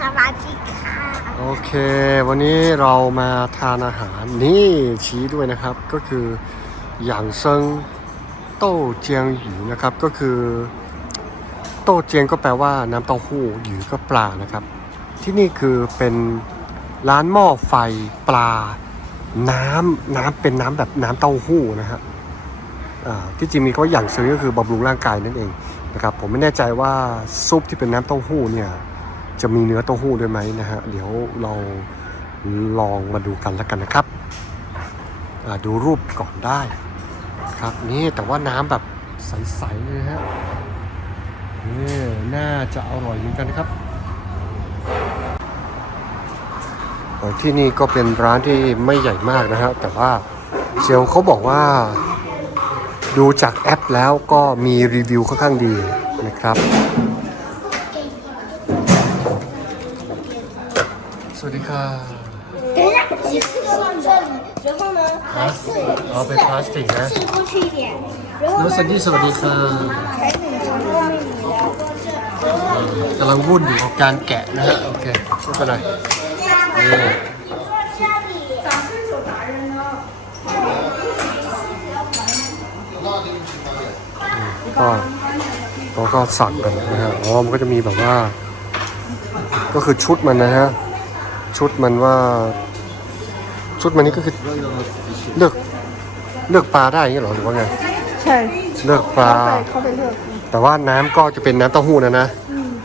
สวัสดีค่ะ โอเค วันนี้เรามาทานอาหารนี่ชี้ด้วยนะครับก็คือหยางเซิงโต้เจียงหยูนะครับก็คือ โต้เจียงก็แปลว่าน้ำเต้าหู้หยูก็ปลานะครับ ที่นี่คือเป็นร้านหม้อไฟปลา น้ำน้ำเป็นน้ำแบบน้ำเต้าหู้นะฮะที่จริงมีก็อย่างซื้อก็คือบำรุงร่างกายนั่นเองนะครับผมไม่แน่ใจว่าซุปที่เป็นน้ำเต้าหู้เนี่ย จะมีเนื้อเต้าหู้ด้วยไหมนะฮะ เดี๋ยวเราลองมาดูกันแล้วกันนะครับ ดูรูปก่อนได้ครับนี่แต่ว่าน้ำแบบใสๆเลยฮะนี่น่าจะอร่อยเหมือนกันครับที่นี่ก็เป็นร้านที่ไม่ใหญ่มากนะฮะแต่ว่าเซลเขาบอกว่าดูจากแอปแล้วก็มีรีวิวค่อนข้างดีนะครับ สวัสดีค่ะ 等一下，鸡翅放这里，然后呢，还是 เอาเป็นพลาสติกนะ 试过去一点，然后 น้อง 呢 สันดี้สวัสดีค่ะ 还是你从外面你来过这，然后 กำลังวุ่นอยู่กับการแกะนะฮะ โอเคไม่เป็นไรนี่ 这里长伸手达人呢。 ก็เขาก็สั่งกันนะฮะอ๋อมันก็จะมีแบบว่า ก็คือชุดมันนะฮะ ชุดมันว่า ชุดมันนี่ก็คือเลือกเลือกปลาได้อย่างนี้เหรอหรือว่าไงใช่เลือกปลา เขาไปเขาไปเลือกแต่ว่าน้ำก็จะเป็นน้ำเต้าหู้นะนะ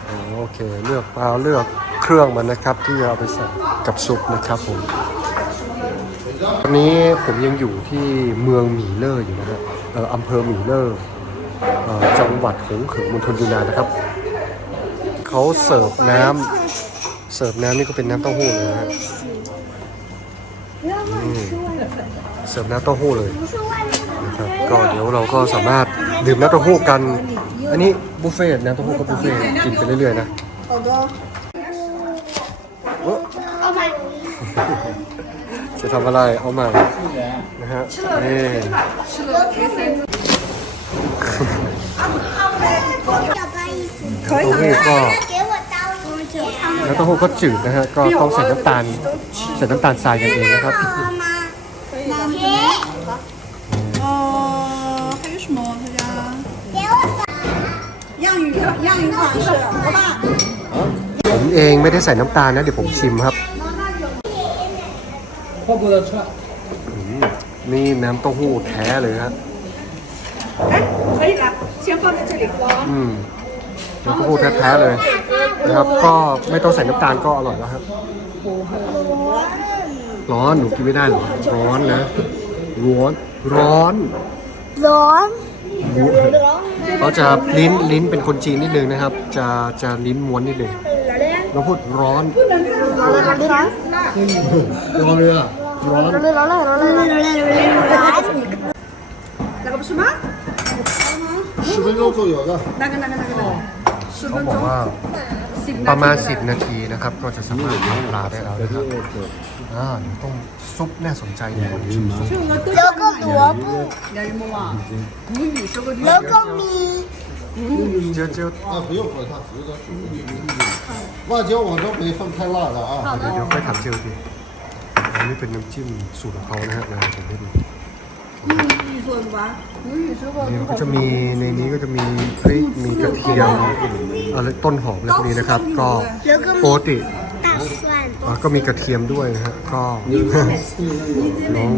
อ๋อโอเค เลือกปลาเลือกเครื่องมันนะครับ ที่จะเอาไปใส่กับซุปนะครับผมตอนนี้ผมยังอยู่ที่เมืองหมีเลอร์อยู่นะฮะเอ่ออำเภอหมีเลอร์เอ่อจังหวัดหงขึงมณฑลยูนานนะครับ เขาเสิร์ฟน้ำ เสิร์ฟน้ำนี่ก็เป็นน้ำเต้าหู้เลยนะฮะเสิร์ฟน้ำเต้าหู้เลยนะครับก็เดี๋ยวเราก็สามารถดื่มน้ำเต้าหู้กัน อันนี้บุฟเฟ่ต์น้ำเต้าหู้ก็บุฟเฟ่ต์กินไปเรื่อยๆนะจะทำอะไรเอาใหม่นะฮะนี่เขาหูก็ น้ำเต้าหู้ก็จืดนะฮะก็ต้องใส่น้ำตาลใส่น้ำตาลทรายกันเองนะครับ 好吗？给，哦，还有什么大家？给我刀。洋芋洋芋方式，我把 ผมเองไม่ได้ใส่น้ำตาลนะเดี๋ยวผมชิมครับอืมนี่น้ำเต้าหู้แท้เลยฮะ 哎，可以了，先放在这里。 อืมน้ำเต้าหู้แท้ๆเลยนะครับ ก็ไม่ต้องใส่น้ำตาลก็อร่อยแล้วครับ ร้อนหนูกินไม่ได้เหรอ ร้อนนะ ร้อน ร้อน ร้อน เขาจะลิ้นลิ้นเป็นคนจีนนิดนึงนะครับ จะจะลิ้นม้วนนิดนึงเราพูดร้อนรอเรือ ร้อน 那个不是吗？十分钟左右的。那个那个那个那个，十 เขา 分 บอก 钟。 ว่า 十 ประมาณ 10 นาทีนะครับ ก็จะสามารถทำปลาได้แล้วนะครับอ่าเดี๋ยวต้องซุปน่าสนใจเนี่ยชิมซุป 这个都有个萝卜，洋芋么啊？古语说个有个米， เจียวเจียว 啊，不用火它只是辣椒往这没放太辣的啊。 เดี๋ยวเดี๋ยวค่อยถามเจียวดีอันนี้เป็นน้ำจิ้มสูตรของเขานะฮะเดี๋ยวผมให้ดู มีส่วนวะอุ้ยส่วนวะนี่ก็จะมีในนี้ก็จะมีพริกมีกระเทียมอะไรต้นหอมอะไรพวกนี้นะครับ ก็โปรติก็มีกระเทียมด้วยนะฮะก็น้อง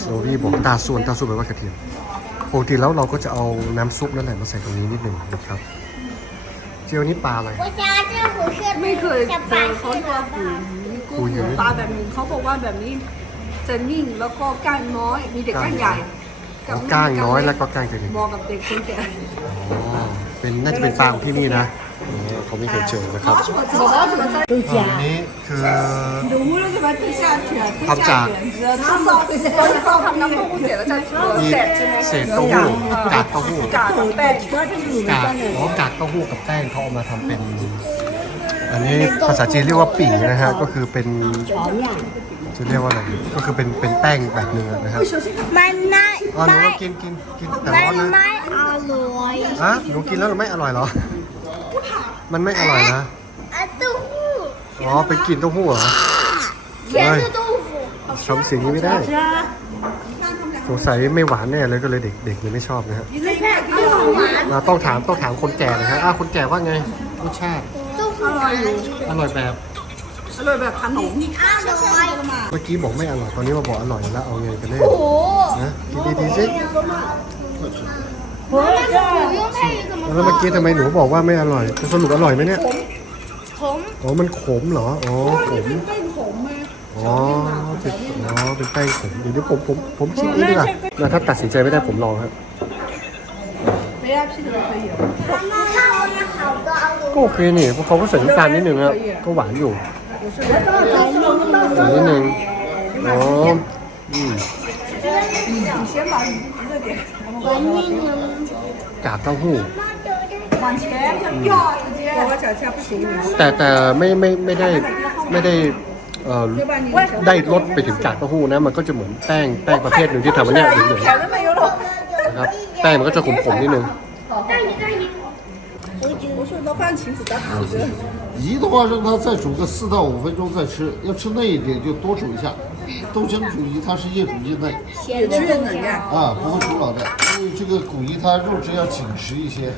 โซวี่บอกตาส่วนตาส่วนแปลว่ากระเทียมปกติแล้วเราก็จะเอาน้ำซุปนั่นแหละมาใส่ตรงนี้นิดหนึ่งนะครับ เจียวนี่ปลาอะไรไม่เคยเจอเขาตัวปูปูปลาแบบนี้เขาบอกว่าแบบนี้ จะนิ่งแล้วก็ก้างน้อย มีแต่ก้างใหญ่อ๋อก้างน้อยแล้วก็ก้างใหญ่เหมาะกับเด็กคนแก่อ๋อเป็นน่าจะเป็นฟาร์มที่นี่นะเขาไม่เคยเจอนะครับอันนี้คือทำจากมีเศษเต้กาหู้กากเต้าหูกากเต้าหู้กับแป้งเขาเอามาทำเป็น อันนี้ภาษาจีนเรียกว่าปิ่งนะฮะก็คือเป็นจะเรียกว่าอะไรก็คือเป็นเป็นแป้งแบบหนึ่งนะครับมันไม่อร่อหนูกินกินกินแต่ร้อนนะไม่อร่อยอะหนูกินแล้วไม่อร่อยเหรอ มันไม่อร่อยนะอ๋อไปกินเต้าหู้เหรอเฮ้ยชมสิ่งนี้ไม่ได้สงสัยไม่หวานแน่เลยก็เลยเด็กเด็กเลยไม่ชอบนะฮะเราต้องถามต้องถามคนแก่นะครับอ้าคนแก่ว่าไงรสชาติ อร่อยอยู่อร่อยแบบ อร่อยแบบขนมาร่อยเมื่อกี้บอกไม่อร่อย ตอนนี้มาบอกอร่อยแล้วเอาไงกันแน่ นะกินดีๆสิแล้วเมื่อกี้ทำไมหนูบอกว่าไม่อร่อย สรุปอร่อยไหมเนี่ย ขม อ๋อ มันขมเหรอ อ๋อ ขม อ๋อเป็นอ๋อ เป็นแป้งขมเดี๋ยวผม ผม ผมชิมอีกดีกว่าถ้าตัดสินใจไม่ได้ผมลองครับ ไม่要吃的都可以了妈妈，那我有好多阿 ก็โอเคนี่เพราะเขาก็ใส่น้ำตาลนิดนึงครับก็หวานอยู่ใส่นิดนึงอ๋ออืม 你先把你热点文明人。 กากเต้าหู้ 往前要直接我脚下不行 แต่แต่ไม่ไม่ไม่ได้ไม่ได้เอ่อ 对吧你 ได้รสไปถึงกากเต้าหู้นะ มันก็จะเหมือนแป้งแป้งประเภทหนึ่งที่ทำมาเนี่ยเหลือง 甜的没有了ๆ นะครับแป้งมันก็จะขมๆนิดนึง 我说老板亲自打几个鱼的话，让它再煮个四到五分钟再吃。要吃嫩一点就多煮一下。豆浆煮鱼它是越煮越嫩也吃人能呀啊，不会煮老的。因为这个骨鱼它肉质要紧实一些，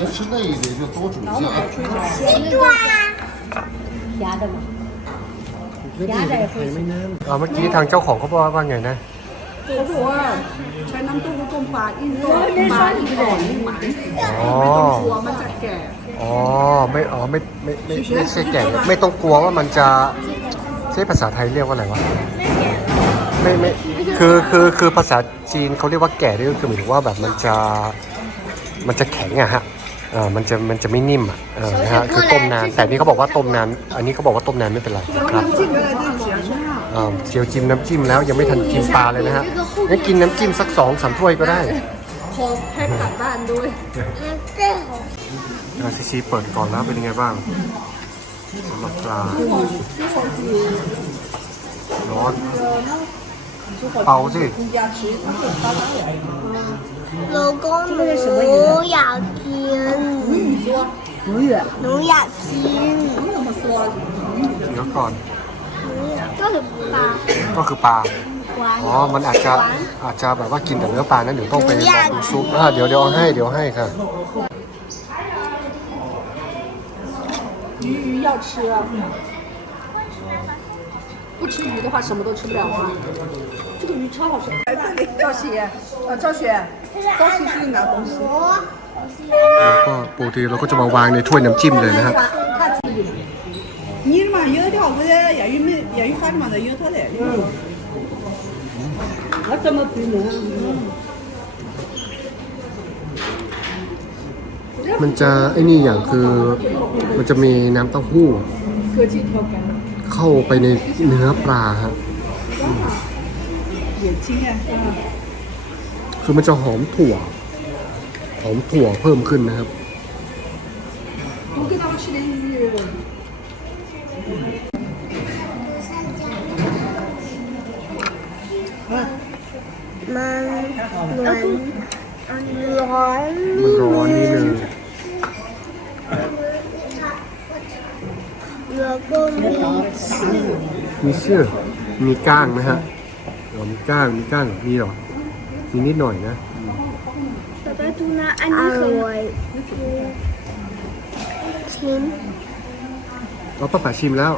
要吃嫩一点就多煮一下啊。 เอาเมื่อกี้ทางเจ้าของเขาบอกว่าไงนะ เขาบอกว่าใช้น้ำเต้าหู้ต้มปลายิ่งต้มปลายิ่งอ่อนยิ่งหวานอ๋อกลัวมันจะแก่อ๋อ ไม่อ๋อไม่ไม่ไม่ไม่ใช่แก่ไม่ต้องกลัวว่ามันจะใช้ภาษาไทยเรียกว่าอะไรวะไม่ไม่คือคือคือภาษาจีนเขาเรียกว่าแก่นี่ก็คือหมายถึงว่าแบบมันจะมันจะแข็งอะฮะเออมันจะมันจะไม่นิ่มอะเออนะฮะคือต้มนานแต่นี่เขาบอกว่าต้มนานอันนี้เขาบอกว่าต้มนานไม่เป็นไรครับ น้ำจิ้มอะไรที่ เจียวจิ้มน้ำจิ้มแล้วยังไม่ทันกินปลาเลยนะฮะงั้นกินน้ำจิ้มสักสองสามถ้วยก็ได้ขอแพ็กกลับบ้านด้วยซีซีเปิดก่อนแล้วเป็นยังไงบ้างสำหรับปลาร้อนเป่าสิ老公หนูอยากกินหนูอยากกินเดี๋ยวก่อน 就是八 ก็คือปลา 丸 อ๋อ มันอาจจะอาจจะแบบว่ากินแต่เนื้อปลานั้นเดี๋ยวต้องไปลองดูซุปอ่าเดี๋ยวเดี๋ยวเอาให้เดี๋ยวให้ค่ะ 鱼鱼要吃不吃鱼的话什么都吃不了啊这个鱼超好吃来这里赵喜呃赵雪赵喜去拿东西 แล้วก็ปกติเราก็จะมาวางในถ้วยน้ำจิ้มเลยนะฮะ 你嘛有条子也有没也有发的嘛的有套的我怎么对呢 มันจะไอ้นี่อย่างคือมันจะมีน้ำเต้าหู้ 科技调羹 เข้าไปในเนื้อปลาฮะ 眼睛啊 คือมันจะหอมถั่ว หอมถั่วเพิ่มขึ้นนะครับ มันร้อนร้อนมันร้อนนิดนึงแล้วก็มีชื่อมีเชื่อมีก้างไหมฮะอ๋อมีก้างมีก้างมีหรอมีนิดหน่อยนะแต่อไปดูนะอันนี้คือร่อยชิมเราป้าป๋าชิมแล้ว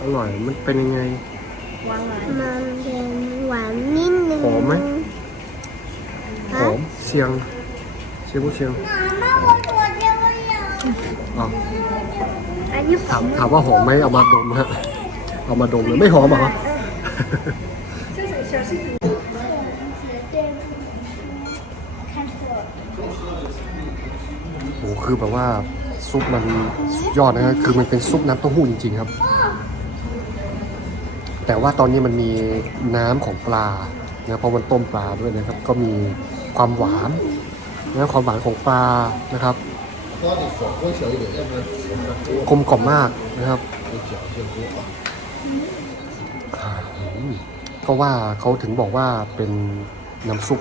อร่อยมันเป็นยังไงมันเป็น หวานนิดนึงหอมไหมหอมเชียงเชียงผู้เชียงอ๋ออันนี้หอถามถามว่าหอมไหมเอามาดมฮะเอามาดมเลยไม่หอมหรอโอ้โหคือแบบว่าซุปมันยอดนะฮะคือมันเป็นซุปน้ำเต้าหู้จริงๆครับ แต่ว่าตอนนี้มันมีน้ำของปลานะเพราะมันต้มปลาด้วยนะครับ ก็มีความหวานนะความหวานของปลานะครับกลมกล่อมมากนะครับก็ว่าเขาถึงบอกว่าเป็นน้ำซุป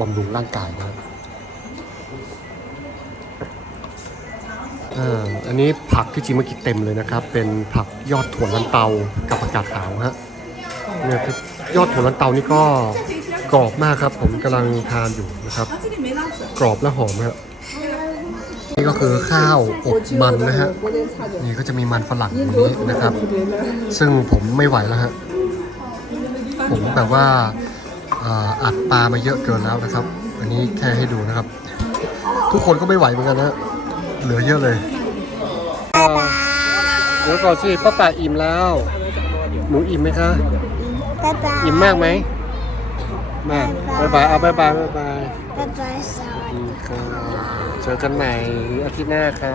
บำรุงร่างกายนะครับ อันนี้ผักที่จริมื่กินเต็มเลยนะครับ เป็นผักยอดถั่วลันเตากับผักกาดขาวฮะเนี่ยยอดถั่วลันเตานี่ก็กรอบมากครับ ผมกำลังทานอยู่นะครับ กรอบและหอมฮะนี่ก็คือข้าวอบมันนะฮะนี่ก็จะมีมันฝรั่งตรงนี้นะครับ ซึ่งผมไม่ไหวแล้วฮะผมแบบว่าอัดปลามาเยอะเกินแล้วนะครับ อันนี้แค่ให้ดูนะครับ ทุกคนก็ไม่ไหวเหมือนกันนะ เหลือเยอะเลยเดี๋ยวก่อนสิป้าป่าอิ่มแล้ว หนูอิ่มไหมคะ อิ่มมากไหมมากบายบายเอาบายบายบายบายบายบายเจอกันใหม่อาทิตย์หน้าค่ะ